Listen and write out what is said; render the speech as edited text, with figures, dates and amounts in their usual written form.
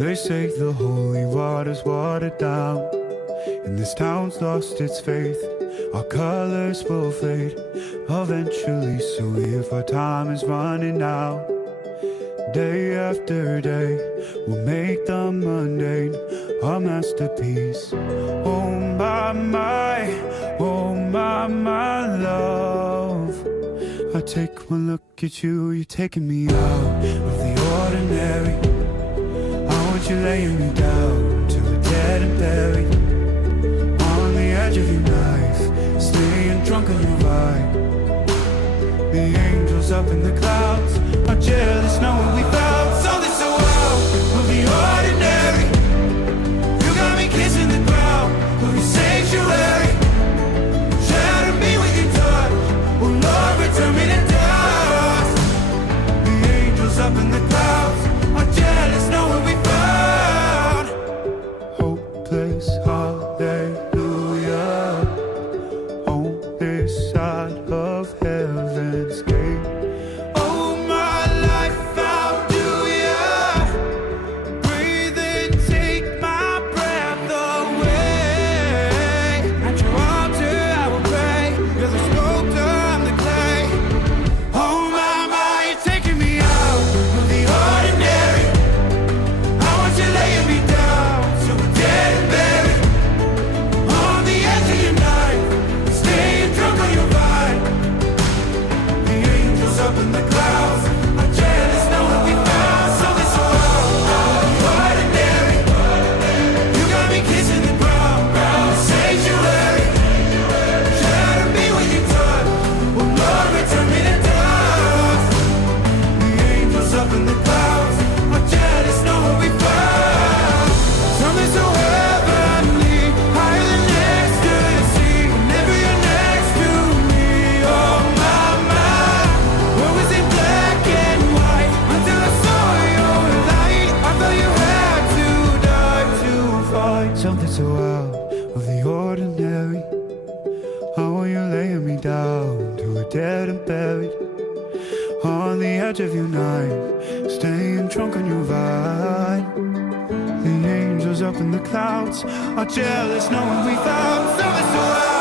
They say the holy water's watered down, and this town's lost its faith. Our colors will fade eventually, so if our time is running out, day after day, we'll make the mundane a masterpiece. Oh my, oh my love. I take one look at you, you're taking me out of the ordinary. I want you laying me down to a dead and buried, on the edge of your knife, staying drunk on your vibe. The angels up in the clouds are jealous knowing we found something so out of the ordinary. You got me kissing the ground of your sanctuary. Shatter me with your touch, oh Lord, return me to dust. The angels up in the clouds are jealous knowing we found hopeless hallelujah on this side of heaven's gate. Oh my life, how do ya breathe and take my breath away? At your altar I will pray, you're the sculptor, I'm the clay. Oh my, you're taking me out of the ordinary. I want you laying me down so we're dead and buried, on the edge of your knife, staying drunk on your vine. The angels up in the clouds are jealous knowing we found something so out of the ordinary. You got me kissing the ground, sanctuary. Shatter me with your touch, oh Lord, return me to dust. The angels up in the clouds are jealous knowing we found something so heavenly, higher than ecstasy. Whenever you're next to me, oh my, what was in black and white until I saw your light. I thought you had to die to find something so out of the ordinary. I want you laying me down to a dead and buried, on the edge of your knife, staying drunk on your vine. The angels up in the clouds are jealous knowing we found something so out